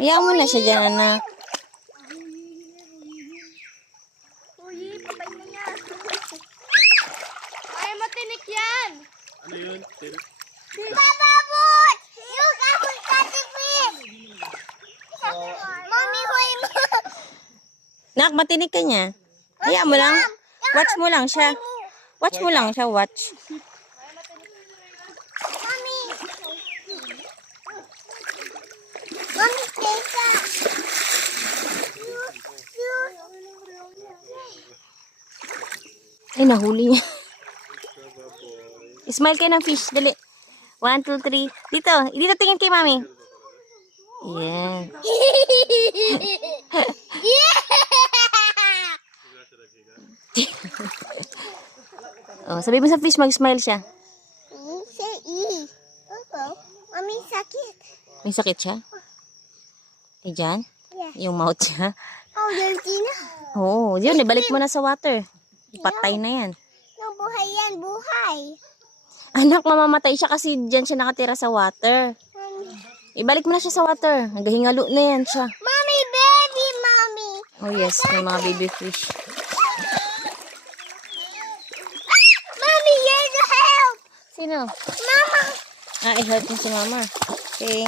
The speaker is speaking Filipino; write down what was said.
Hayaan mo na siya dyan, anak. Uy, patay na yan. Ay, matinik yan. Ano yun? Bababot! Yung akong katipin! Mami, huy mo! Nak, matinig ka niya. Hayaan mo lang. Watch mo lang siya. Watch mo lang siya, watch. Mami! Mami, teka! Ay, nahuli niya. Smile kayo ng fish. Dali. 1, 2, 3. Dito. Dito tingin kay mami. Yan. Oh, sabi mo sa fish, mag-smile siya. Say E. Mami, sakit. May sakit siya? Eh, dyan? Yeah. Yung mouth niya. Oh, dirty na. Oo, yun. Ibalik mo na sa water. Patay na yan. No, buhay yan, buhay. Anak, mamamatay siya kasi dyan siya nakatira sa water. Ibalik mo na siya sa water. Naghihingalo na yan siya. Mommy, baby, mommy. Oh yes, may mga baby fish. Mommy, here to help. Sino? Mama. Ah, i-help mo si mama. Okay.